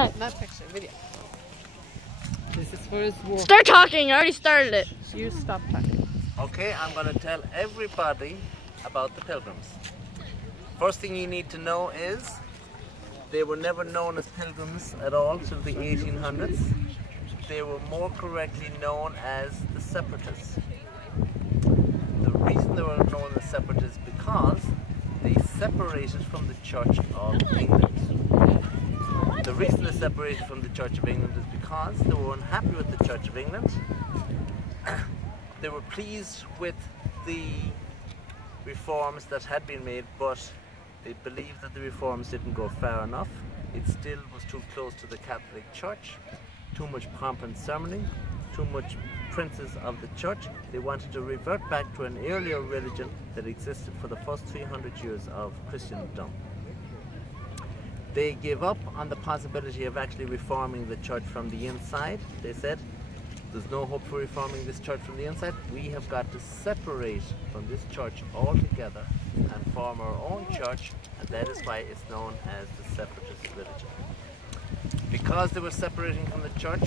Not picture, video. This is for his walk. Start talking, I already started it. You stop talking. Okay, I'm going to tell everybody about the Pilgrims. First thing you need to know is they were never known as Pilgrims at all till the 1800s. They were more correctly known as the Separatists. The reason they were known as Separatists is because they separated from the Church of England. The reason they separated from the Church of England is because they were unhappy with the Church of England. They were pleased with the reforms that had been made, but they believed that the reforms didn't go far enough. It still was too close to the Catholic Church, too much pomp and ceremony, too much princes of the church. They wanted to revert back to an earlier religion that existed for the first 300 years of Christendom. They gave up on the possibility of actually reforming the church from the inside. They said, there's no hope for reforming this church from the inside. We have got to separate from this church altogether and form our own church, and that is why it's known as the Separatist religion. Because they were separating from the church,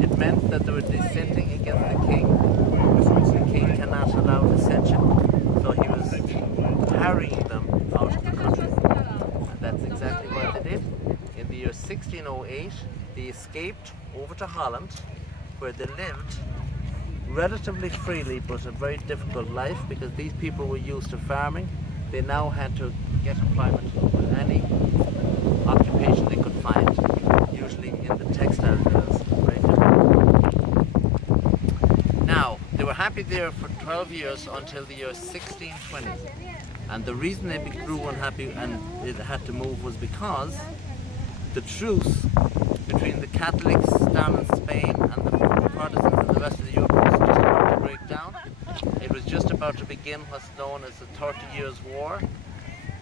it meant that they were dissenting against the king. The king cannot allow dissension, so he was harrying them out of the country. And that's exactly what they did. In the year 1608, they escaped over to Holland, where they lived relatively freely, but a very difficult life, because these people were used to farming. They now had to get employment with any occupation they could find, usually in the textile mills. Now, they were happy there for 12 years until the year 1620. And the reason they grew unhappy and they had to move was because the truce between the Catholics down in Spain and the Protestants and the rest of Europe was just about to break down. It was just about to begin what's known as the 30 Years' War.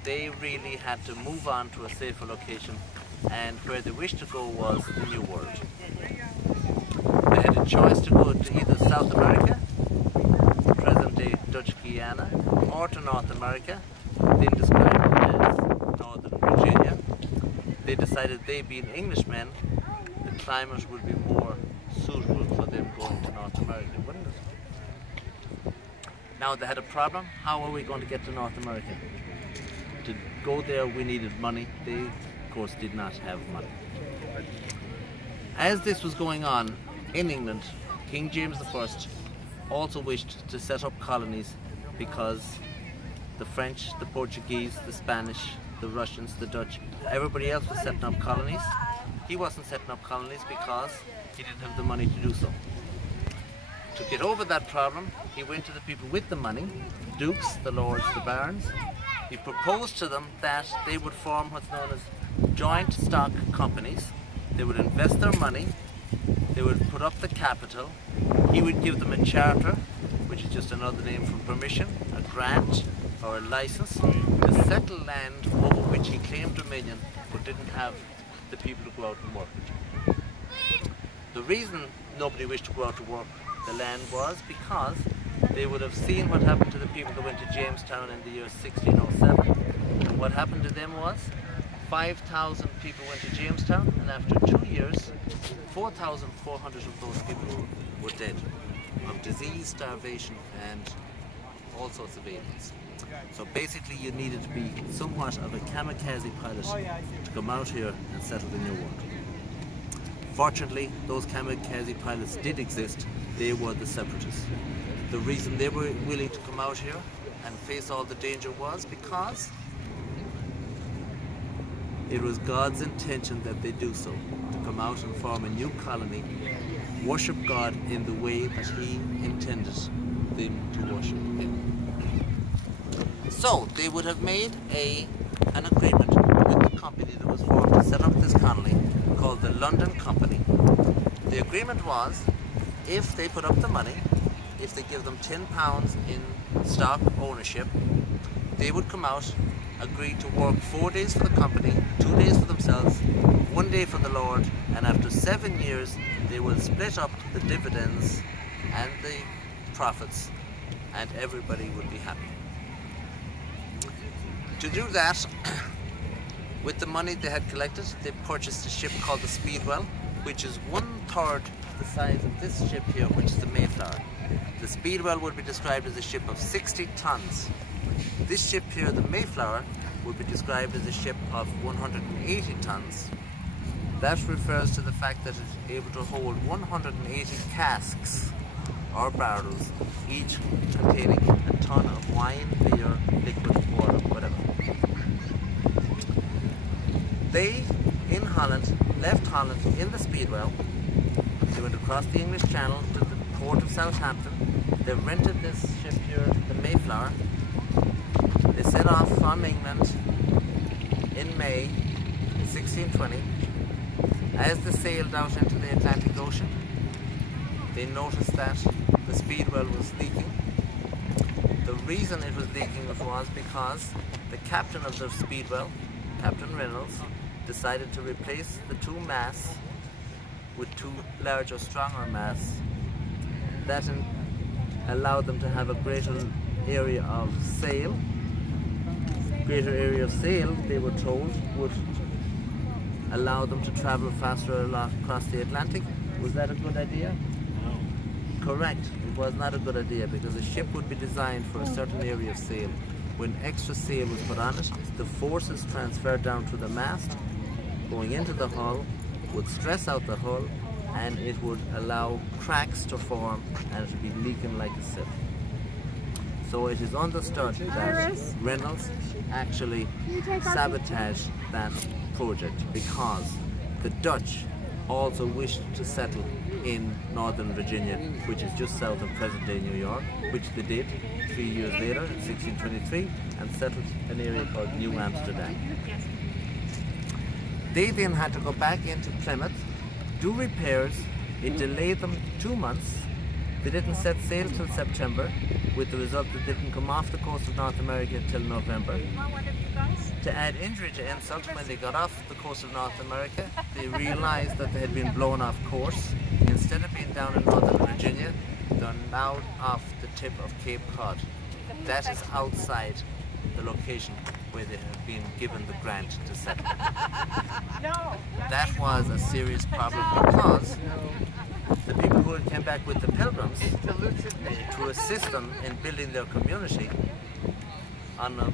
They really had to move on to a safer location, and where they wished to go was the New World. They had a choice to go to either South America, present-day Dutch Guiana, or to North America, then described as Northern Virginia. They decided, they being Englishmen, the climate would be more suitable for them going to North America, wouldn't it? Now they had a problem. How are we going to get to North America? To go there we needed money. They of course did not have money. As this was going on in England, King James I also wished to set up colonies, because the French, the Portuguese, the Spanish, the Russians, the Dutch, everybody else was setting up colonies. He wasn't setting up colonies because he didn't have the money to do so. To get over that problem, he went to the people with the money, the dukes, the lords, the barons. He proposed to them that they would form what's known as joint stock companies. They would invest their money, they would put up the capital, he would give them a charter, which is just another name for permission, a grant or a license, to settle land over which he claimed dominion but didn't have the people to go out and work it. The reason nobody wished to go out to work the land was because they would have seen what happened to the people that went to Jamestown in the year 1607. And what happened to them was 5,000 people went to Jamestown, and after 2 years, 4,400 of those people were dead of disease, starvation, and all sorts of ailments. So basically you needed to be somewhat of a kamikaze pilot to come out here and settle the New World. Fortunately, those kamikaze pilots did exist. They were the Separatists. The reason they were willing to come out here and face all the danger was because it was God's intention that they do so, to come out and form a new colony, worship God in the way that He intended them to worship Him. So they would have made an agreement with the company that was formed to set up this colony, called the London Company. The agreement was, if they put up the money, if they give them £10 in stock ownership, they would come out, agree to work 4 days for the company, 2 days for themselves, 1 day for the Lord, and after 7 years they will split up the dividends and the profits, and everybody would be happy. To do that, With the money they had collected, they purchased a ship called the Speedwell, which is 1/3 the size of this ship here, which is the Mayflower. The Speedwell would be described as a ship of 60 tons. This ship here, the Mayflower, would be described as a ship of 180 tons. That refers to the fact that it's able to hold 180 casks or barrels, each containing a ton of wine, beer, liquid, water, whatever. They, in Holland, left Holland in the Speedwell. They went across the English Channel to the port of Southampton. They rented this ship here, the Mayflower. They set off from England in May 1620. As they sailed out into the Atlantic Ocean, they noticed that the Speedwell was leaking. The reason it was leaking was because the captain of the Speedwell, Captain Reynolds, decided to replace the two masts with two larger, stronger masts. That allowed them to have a greater area of sail. Greater area of sail, they were told, would allow them to travel faster across the Atlantic. Was that a good idea? No. Correct. It was not a good idea because a ship would be designed for a certain area of sail. When extra sail was put on it, the forces transferred down to the mast, going into the hull, would stress out the hull, and it would allow cracks to form and it would be leaking like a sieve. So it is understood that Reynolds actually sabotaged that project because the Dutch also wished to settle in Northern Virginia, which is just south of present-day New York, which they did 3 years later in 1623 and settled an area called New Amsterdam. They then had to go back into Plymouth, do repairs. It delayed them 2 months. They didn't set sail till September, with the result that they didn't come off the coast of North America until November. To add injury to insult, when they got off the coast of North America, they realized that they had been blown off course. Instead of being down in Northern Virginia, they're now off the tip of Cape Cod. That is outside the location where they have been given the grant to settle. That was a serious problem because the people who had came back with the Pilgrims to assist them in building their community on a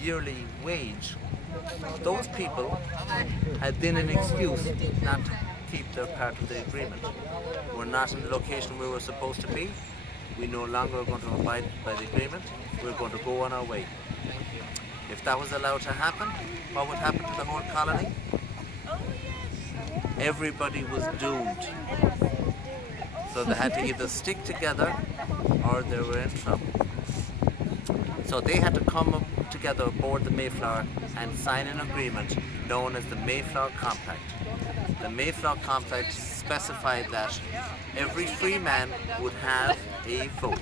yearly wage, those people had then an excuse not to keep their part of the agreement. We're not in the location we were supposed to be. We no longer are going to abide by the agreement. We're going to go on our way. If that was allowed to happen, what would happen to the whole colony? Everybody was doomed. So they had to either stick together or they were in trouble. So they had to come up together aboard the Mayflower and sign an agreement known as the Mayflower Compact. The Mayflower Compact specified that every free man would have a vote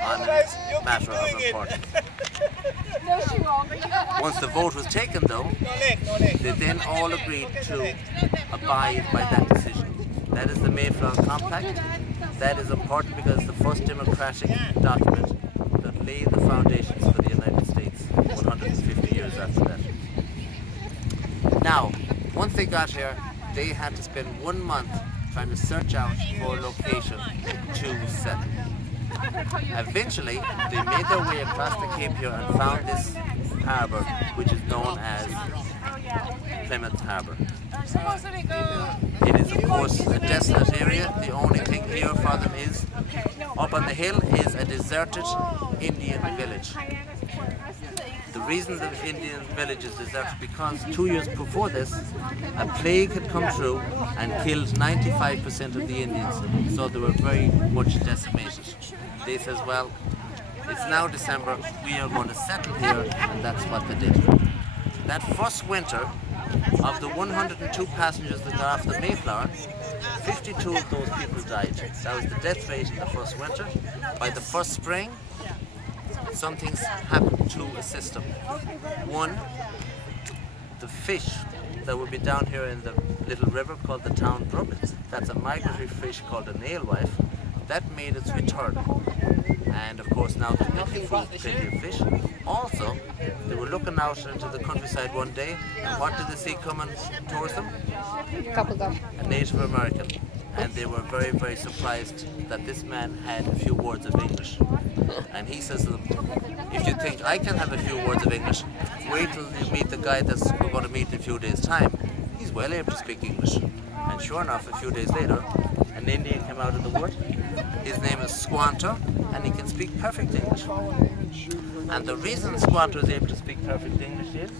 on a matter of importance. Once the vote was taken though, they then all agreed to abide by that decision. That is the Mayflower Compact. That is important because it's the first democratic document that laid the foundations for the United States 150 years after that. Now, once they got here, they had to spend 1 month trying to search out for a location to settle. Eventually, they made their way across the Cape here and found this harbour, which is known as Plymouth Harbour. It is, of course, a desolate area. The only thing here for them is, up on the hill is a deserted Indian village. The reason the Indian village is deserted because 2 years before this, a plague had come through and killed 95% of the Indians, so they were very much decimated. They says, well, it's now December, we are going to settle here, and that's what they did. That first winter, of the 102 passengers that got off the Mayflower, 52 of those people died. That was the death rate in the first winter. By the first spring, some things happened to a system. One, the fish that would be down here in the little river called the Town Brook, that's a migratory fish called an alewife. That made its return. And of course now there's plenty of food, plenty of fish. Also, they were looking out into the countryside one day, and what did they see coming towards them? A Native American. And they were very, very surprised that this man had a few words of English. And he says to them, if you think I can have a few words of English, wait till you meet the guy that we're going to meet in a few days' time. He's well able to speak English. And sure enough, a few days later, an Indian came out of the wood. His name is Squanto, and he can speak perfect English. And the reason Squanto is able to speak perfect English is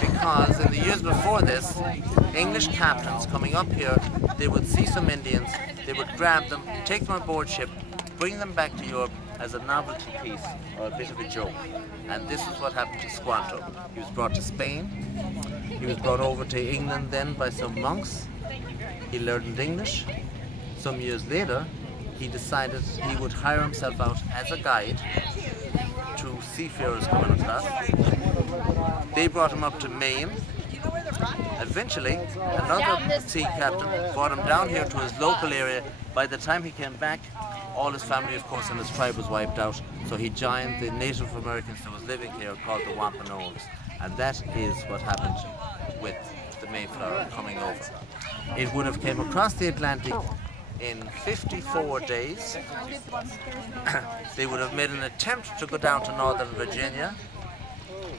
because in the years before this, English captains coming up here, they would see some Indians, they would grab them, take them aboard ship, bring them back to Europe as a novelty piece or a bit of a joke. And this is what happened to Squanto. He was brought to Spain, he was brought over to England then by some monks, he learned English. Some years later, he decided he would hire himself out as a guide to seafarers coming across. They brought him up to Maine. Eventually, another sea captain brought him down here to his local area. By the time he came back, all his family, of course, and his tribe was wiped out. So he joined the Native Americans that was living here called the Wampanoags. And that is what happened with the Mayflower coming over. It would have came across the Atlantic in 54 days. They would have made an attempt to go down to Northern Virginia.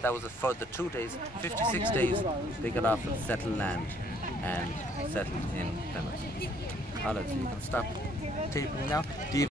That was a further 2 days. 56 days they got off and settled land and settled in Plymouth. You can stop taping now.